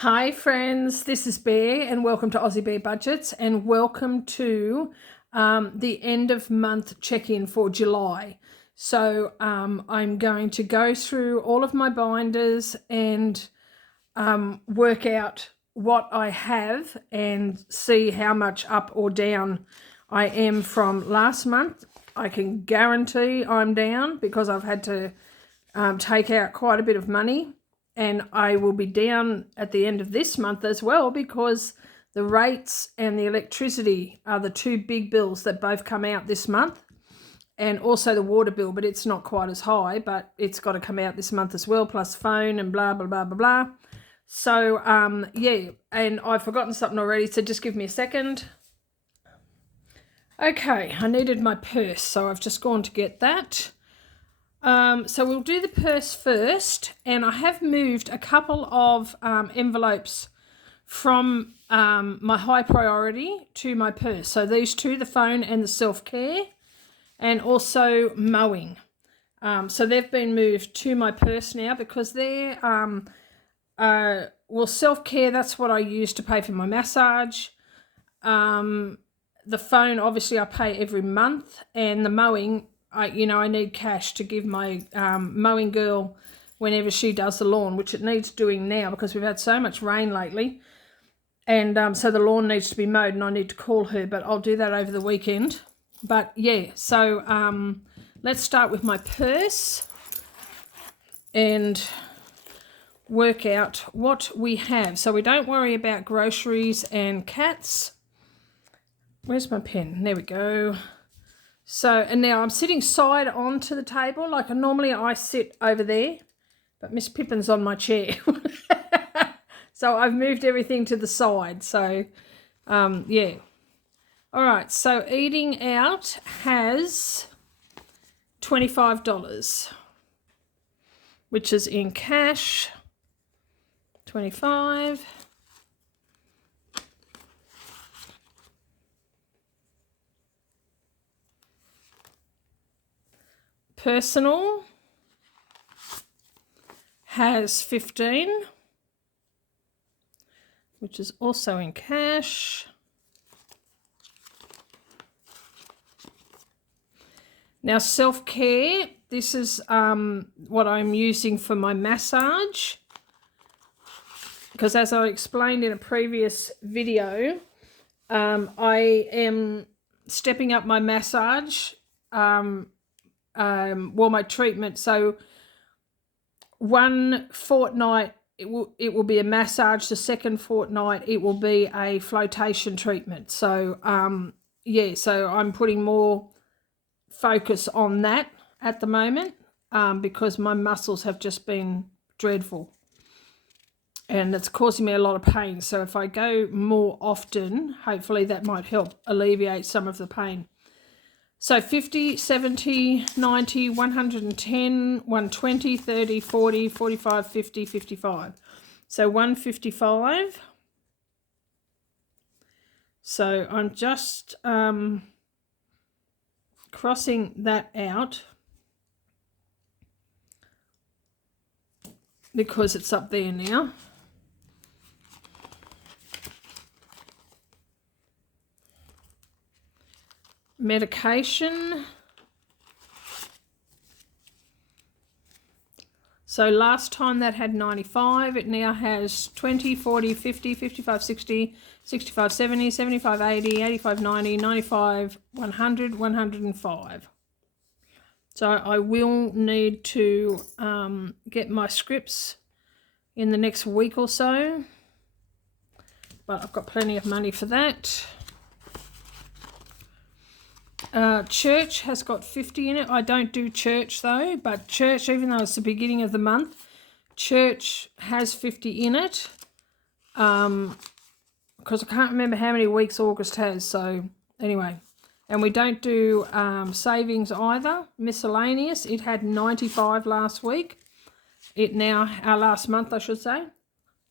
Hi friends, this is Bear and welcome to Aussie Bear Budgets and welcome to the end of month check-in for July. So I'm going to go through all of my binders and work out what I have and see how much up or down I am from last month. I can guarantee I'm down because I've had to take out quite a bit of money. And I will be down at the end of this month as well because the rates and the electricity are the two big bills that both come out this month, and also the water bill, but it's not quite as high, but it's got to come out this month as well, plus phone and blah, blah, blah, blah, blah. So, yeah, and I've forgotten something already, so just give me a second. Okay, I needed my purse, so I've just gone to get that. So we'll do the purse first, and I have moved a couple of envelopes from my high priority to my purse. So these two, the phone and the self-care, and also mowing. So they've been moved to my purse now because they're, well, self-care, that's what I use to pay for my massage. The phone, obviously, I pay every month, and the mowing, I need cash to give my mowing girl whenever she does the lawn, which it needs doing now because we've had so much rain lately. And so the lawn needs to be mowed and I need to call her, but I'll do that over the weekend. But yeah, so let's start with my purse and work out what we have. So we don't worry about groceries and cats. Where's my pen? There we go. So, and now I'm sitting side on to the table. Like normally I sit over there, but Miss Pippin's on my chair. So I've moved everything to the side. So, yeah. All right, so eating out has $25, which is in cash, 25. Personal has 15, which is also in cash. Now self-care, this is what I'm using for my massage, because as I explained in a previous video, I am stepping up my massage, my treatment. So one fortnight it will be a massage, the second fortnight it will be a flotation treatment. So yeah, so I'm putting more focus on that at the moment because my muscles have just been dreadful and it's causing me a lot of pain. So if I go more often, hopefully that might help alleviate some of the pain. So 50, 70, 90, 110, 120, 30, 40, 45, 50, 55. So 155. So I'm just crossing that out because it's up there now. Medication. So last time that had 95, it now has 20, 40, 50, 55, 60, 65, 70, 75, 80, 85, 90, 95, 100, 105. So I will need to get my scripts in the next week or so, but I've got plenty of money for that. Church has got 50 in it. I don't do church though, but church, even though it's the beginning of the month, church has 50 in it because I can't remember how many weeks August has. So anyway, and we don't do savings either. Miscellaneous, it had 95 last week. It now, last month I should say,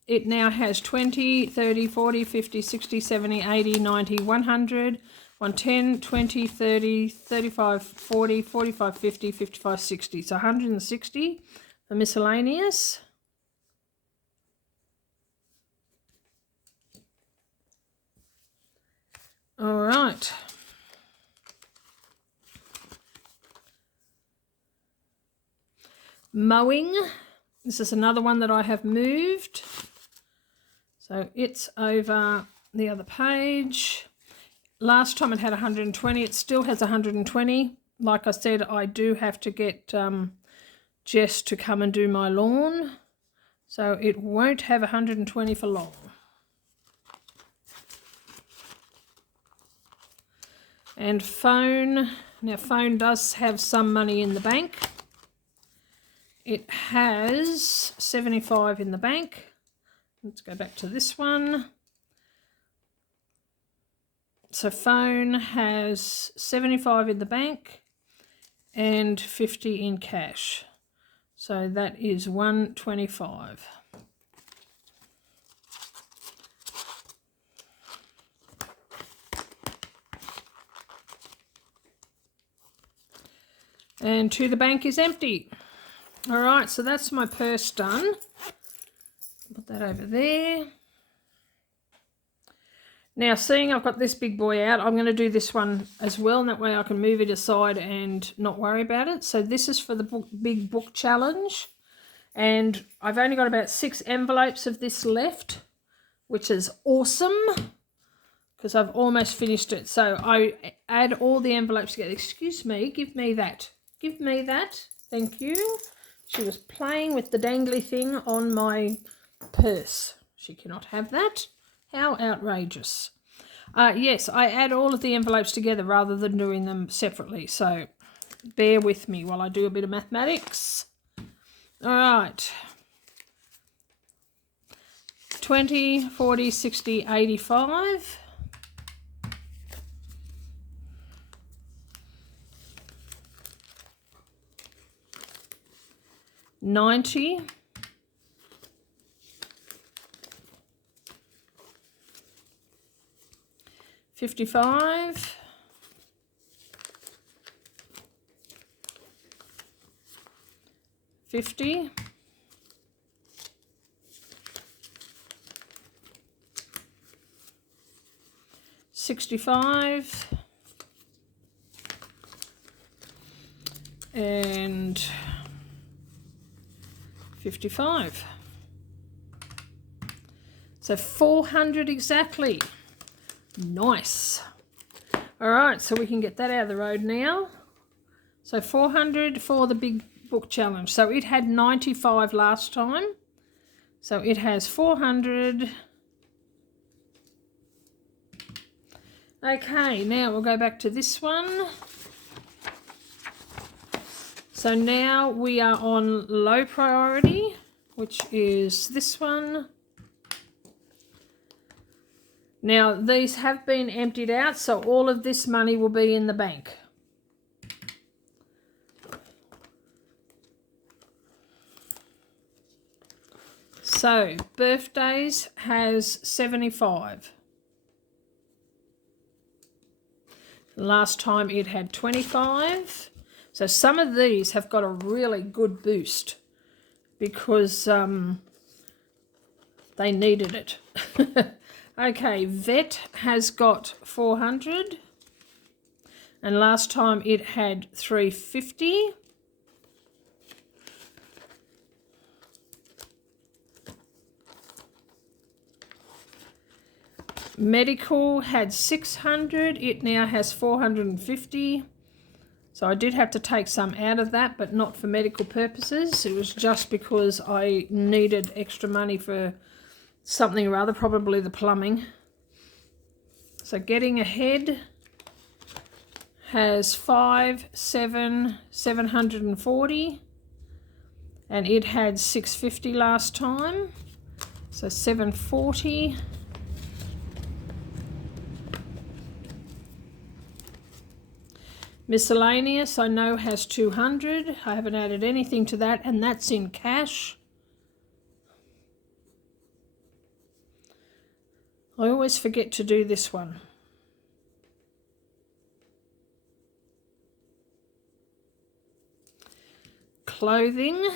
it now has 20, 30, 40, 50, 60, 70, 80, 90, 100, 110, 20, 30, 35, 40, 45, 50, 55, 60. So 160 for miscellaneous. Mowing. This is another one that I have moved. So it's over the other page. Last time it had 120. It still has 120. Like I said, I do have to get Jess to come and do my lawn. So it won't have 120 for long. And phone. Now phone does have some money in the bank. It has 75 in the bank. Let's go back to this one. So phone has 75 in the bank and 50 in cash. So that is 125. And to the bank is empty. All right, so that's my purse done. Put that over there. Now, seeing I've got this big boy out, I'm going to do this one as well, and that way I can move it aside and not worry about it. So this is for the big book challenge, and I've only got about 6 envelopes of this left, which is awesome because I've almost finished it. So I add all the envelopes together. Excuse me, give me that. Give me that. Thank you. She was playing with the dangly thing on my purse. She cannot have that. How outrageous. Yes, I add all of the envelopes together rather than doing them separately. So bear with me while I do a bit of mathematics. All right. 20, 40, 60, 85. 90. 55. 50. 65. And 55. So 400 exactly. Nice. All right, so we can get that out of the road now. So 400 for the big book challenge. So it had 95 last time. So it has 400. Okay, now we'll go back to this one. So now we are on low priority, which is this one. Now these have been emptied out, so all of this money will be in the bank. So birthdays has 75. Last time it had 25. So some of these have got a really good boost because they needed it. Okay, vet has got 400. And last time it had 350. Medical had 600. It now has 450. So I did have to take some out of that, but not for medical purposes. It was just because I needed extra money for something or other, probably the plumbing. So getting ahead has 740. And it had 650 last time. So 740. Miscellaneous, I know, has 200. I haven't added anything to that, and that's in cash. I always forget to do this one. Clothing.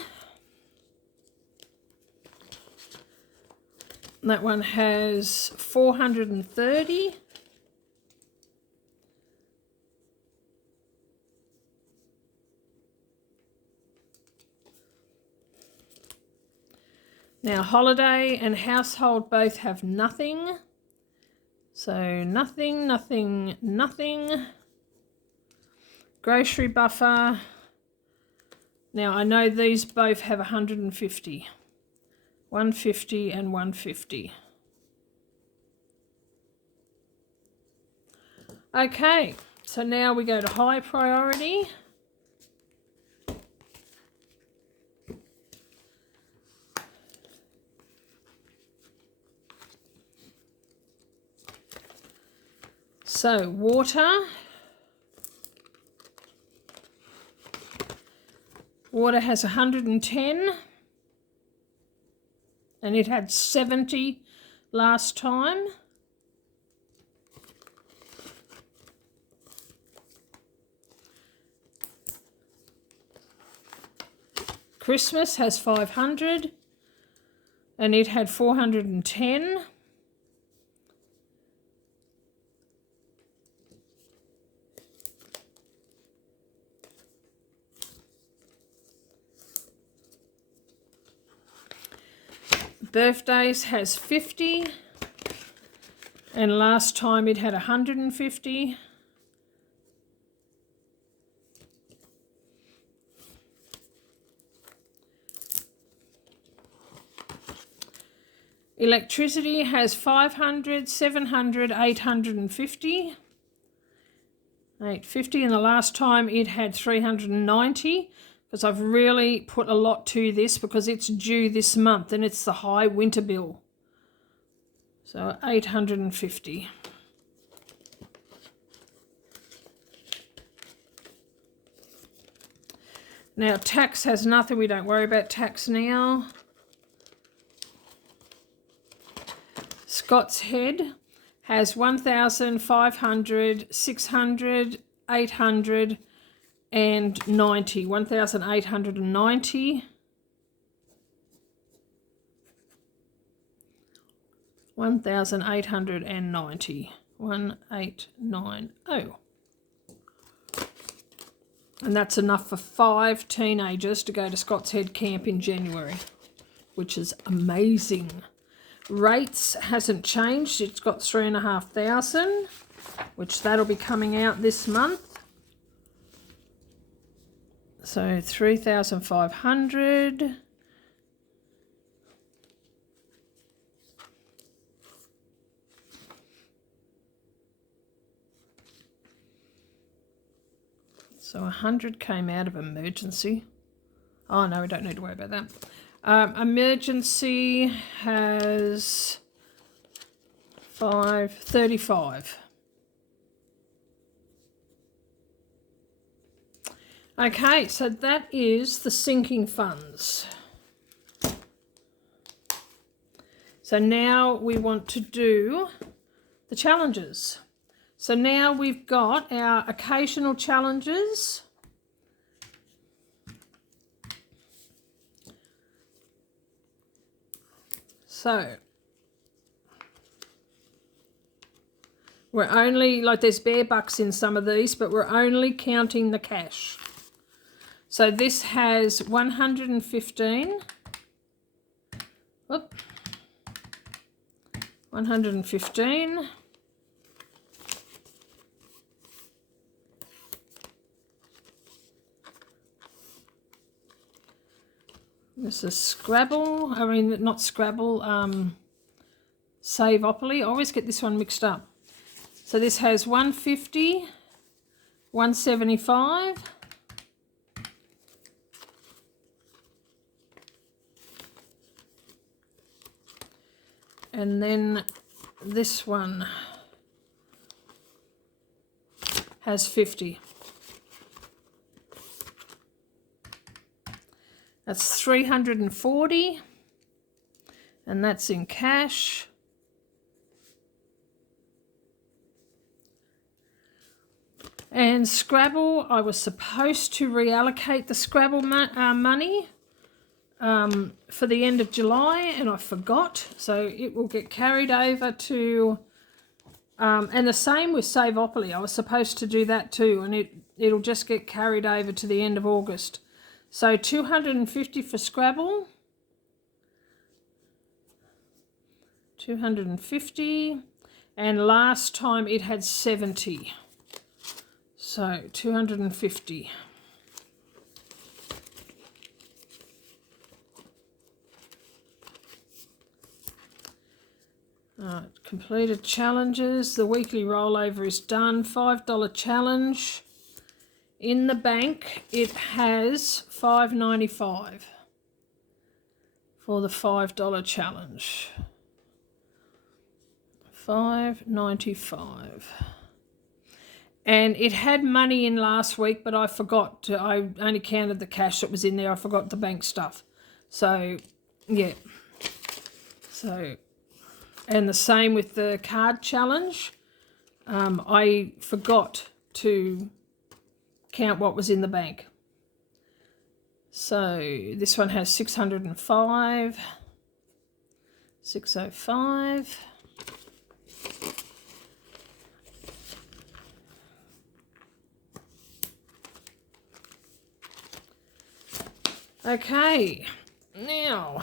That one has 430. Now, holiday and household both have nothing. So nothing, nothing, nothing. Grocery buffer. Now, I know these both have 150. 150 and 150. Okay, so now we go to high priority. So water. Water has 110 and it had 70 last time. Christmas has 500 and it had 410. Birthdays has 50 and last time it had 150. Electricity has 500, 700, 850. 850 and the last time it had 390. Because I've really put a lot to this because it's due this month and it's the high winter bill. So 850. Now tax has nothing, we don't worry about tax now. Scott's Head has 1,500, 600, 800 and 90, 1,890. 1,890. 1890. And that's enough for 5 teenagers to go to Scott's Head Camp in January, which is amazing. Rates hasn't changed. It's got 3,500, which that'll be coming out this month. So 3,500. So 100 came out of emergency. Oh no, we don't need to worry about that. Emergency has 35. Okay, so that is the sinking funds. So now we want to do the challenges. So now we've got our occasional challenges. So we're only, like there's bare bucks in some of these, but we're only counting the cash. So this has 115. Whoop. 115. This is Scrabble. I mean, not Scrabble. Saveopoly. I always get this one mixed up. So this has 150, 175. And then this one has 50. That's 340, and that's in cash. And Scrabble, I was supposed to reallocate the Scrabble money for the end of July, and I forgot, so it will get carried over to, and the same with Saveopoly. I was supposed to do that too, and it'll just get carried over to the end of August. So 250 for Scrabble, 250, and last time it had 70. So 250. Completed challenges. The weekly rollover is done. $5 challenge. In the bank, it has $5.95 for the $5 challenge. $5.95. And it had money in last week, but I forgot to, I only counted the cash that was in there. I forgot the bank stuff. So, yeah. So, and the same with the card challenge. I forgot to count what was in the bank. So this one has 605, 605. Okay, now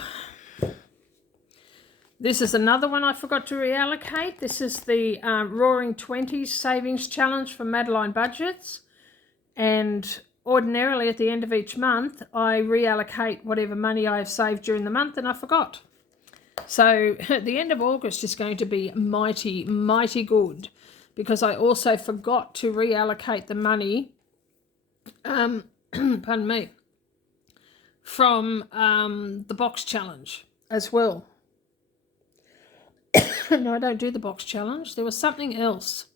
this is another one I forgot to reallocate. This is the Roaring Twenties Savings Challenge for Madeline Budgets. And ordinarily at the end of each month, I reallocate whatever money I have saved during the month, and I forgot. So at the end of August is going to be mighty, mighty good, because I also forgot to reallocate the money, pardon me, from the box challenge as well. No, I don't do the box challenge. There was something else.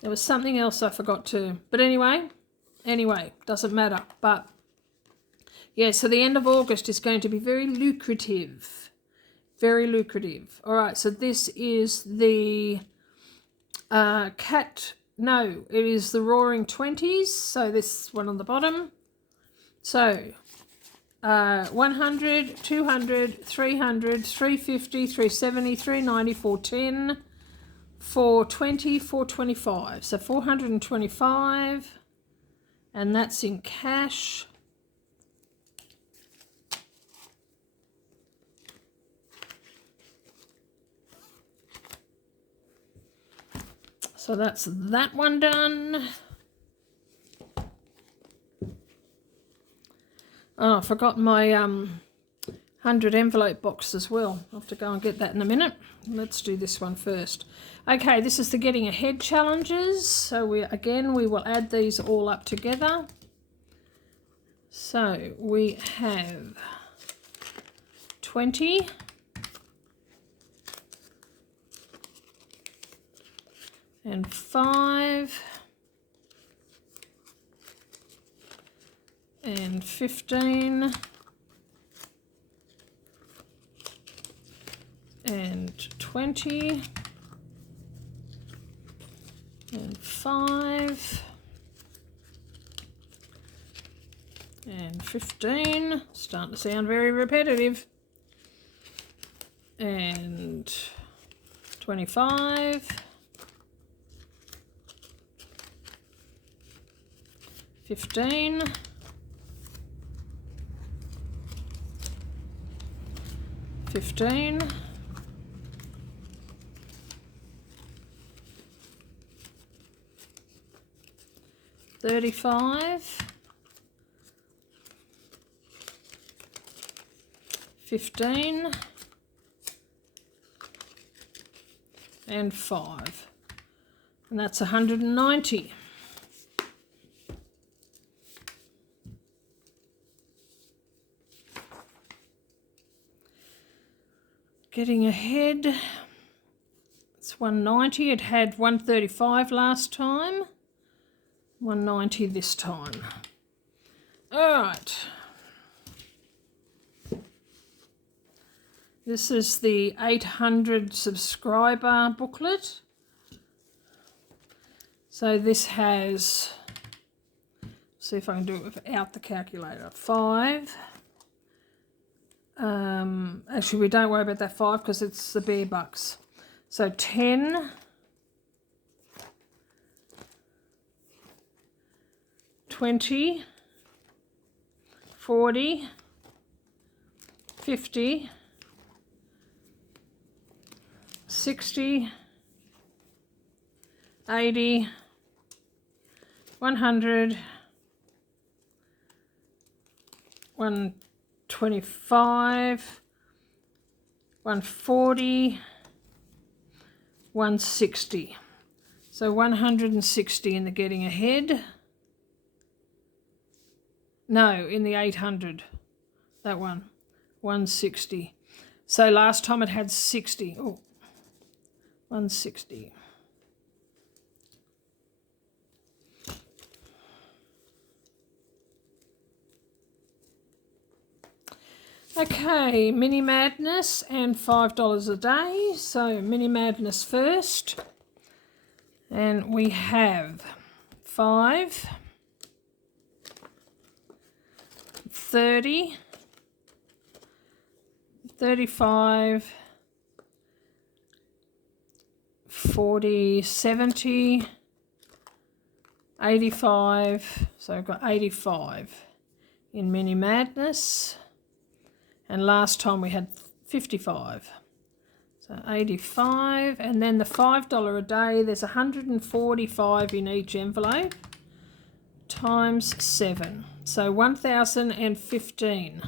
There was something else I forgot to. But anyway, doesn't matter. But yeah, so the end of August is going to be very lucrative. Very lucrative. All right, so this is the it is the Roaring Twenties. So this one on the bottom. So 100, 200, 300, 350, 370, 390, 410, 420, 425. So 425, and that's in cash. So that's that one done. Oh, I forgot my 100 envelope box as well. I'll have to go and get that in a minute. Let's do this one first. Okay, this is the Getting Ahead challenges. So we will add these all up together. So we have 20, and 5, and 15, and 20, and 5, and 15, starting to sound very repetitive, and 25, 15, 15, 35, 15, and 5, and that's 190. Getting Ahead, it's 190. It had 135 last time, 190 this time. All right. This is the 800 subscriber booklet. So this has, see if I can do it without the calculator, 5. Actually, we don't worry about that 5 because it's the bare bucks. So 10, 20, 40, 50, 60, 80, 100, 125, 140, 160. So 160 in the getting ahead. No, in the 800. That one. 160. So last time it had 60. Oh, 160. Okay, Mini Madness and $5 a day. So Mini Madness first. And we have 5, 30, 35, 40, 70, 85. So I've got 85 in Mini Madness. And last time we had 55. So 85. And then the $5 a day, there's 145 in each envelope times 7. So 1,015.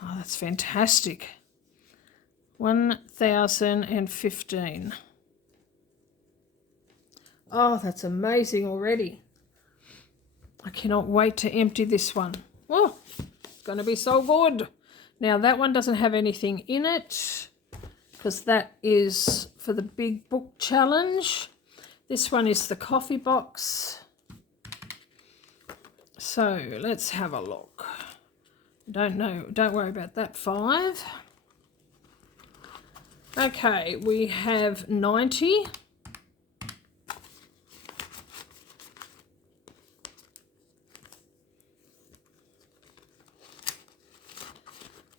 Oh, that's fantastic. 1,015. Oh, that's amazing already. I cannot wait to empty this one. Oh, it's going to be so good. Now, that one doesn't have anything in it because that is for the big book challenge. This one is the coffee box. So let's have a look. Don't worry about that. 5. Okay, we have 90.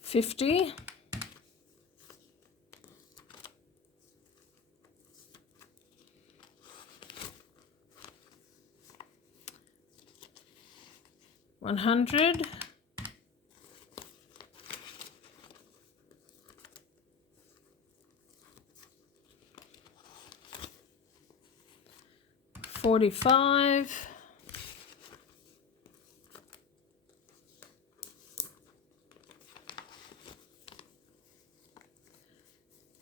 $50. $100. $45.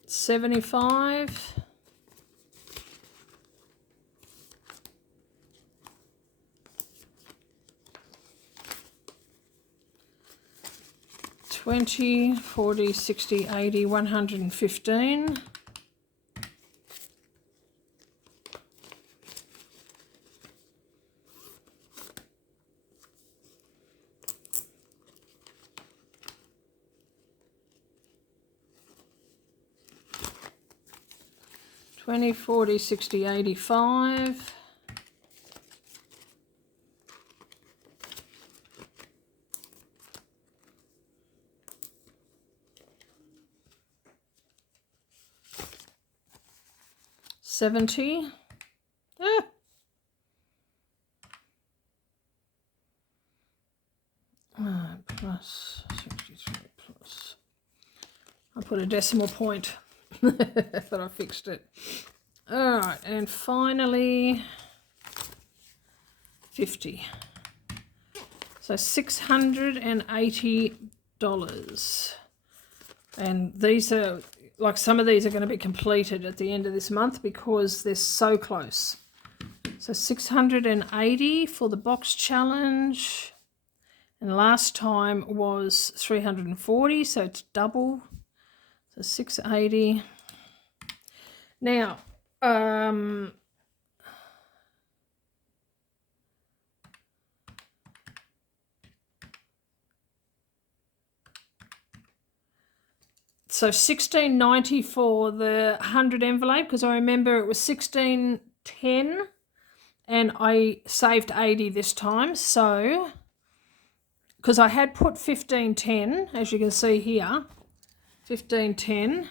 $75. $20, $40, $60, $80, $115. $20, $40, $60, $85. $70. Plus 63 plus. I put a decimal point, but I fixed it. All right, and finally 50. So $680. And these are, like, some of these are going to be completed at the end of this month because they're so close. So 680 for the box challenge. And last time was 340, so it's double. So 680. Now, so $16.90 for the 100 envelope, because I remember it was $16.10 and I saved 80 this time. So, because I had put $15.10, as you can see here, $15.10,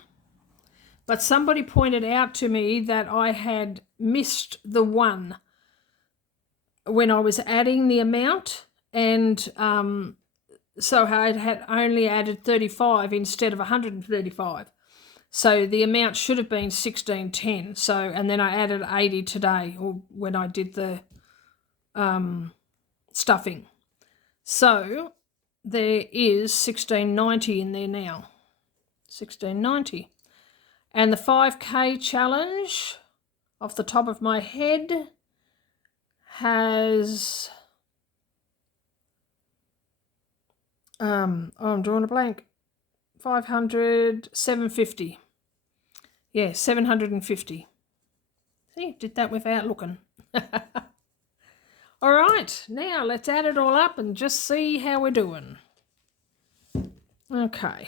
but somebody pointed out to me that I had missed the 1 when I was adding the amount, and so I had only added 35 instead of 135. So the amount should have been 1610. So, and then I added 80 today, or when I did the stuffing. So there is 1690 in there now. 1690. And the 5K challenge, off the top of my head, has I'm drawing a blank. 500, 750. Yeah, 750. See, did that without looking. All right, now let's add it all up and just see how we're doing. Okay.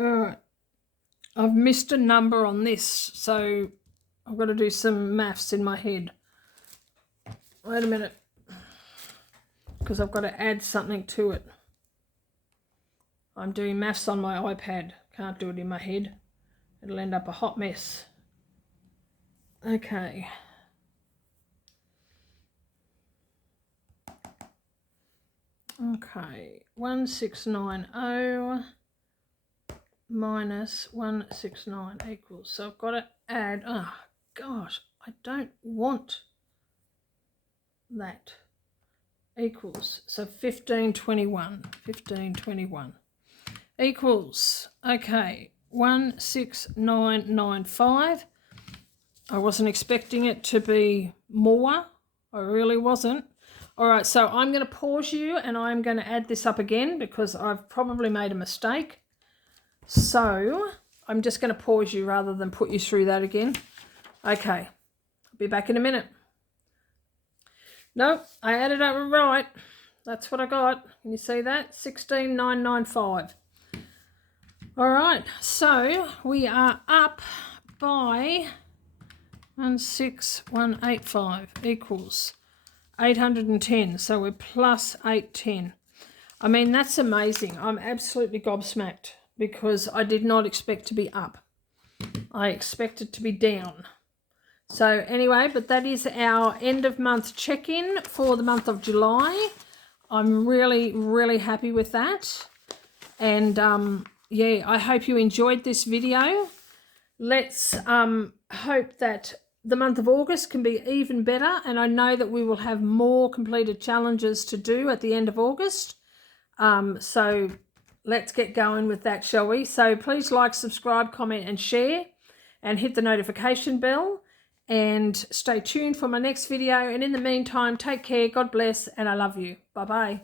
All right, I've missed a number on this, so I've got to do some maths in my head. Wait a minute, because I've got to add something to it. I'm doing maths on my iPad. Can't do it in my head. It'll end up a hot mess. Okay. Okay, 1690 minus 169 equals. So I've got to add, oh gosh, I don't want that. Equals, so 1521 equals, okay, 16995. I wasn't expecting it to be more. I really wasn't. All right, so I'm going to pause you and I'm going to add this up again because I've probably made a mistake. So I'm just going to pause you rather than put you through that again. Okay, I'll be back in a minute. Nope, I added up right. That's what I got. Can you see that? 16995. All right, so we are up by 16185 equals 810. So we're plus 810. I mean, that's amazing. I'm absolutely gobsmacked because I did not expect to be up. I expected to be down. So anyway, but that is our end of month check-in for the month of July. I'm really, really happy with that. And yeah, I hope you enjoyed this video. Let's hope that the month of August can be even better. And I know that we will have more completed challenges to do at the end of August. So let's get going with that, shall we? So please like, subscribe, comment and share and hit the notification bell. And stay tuned for my next video. And in the meantime, take care, God bless, and I love you. Bye-bye.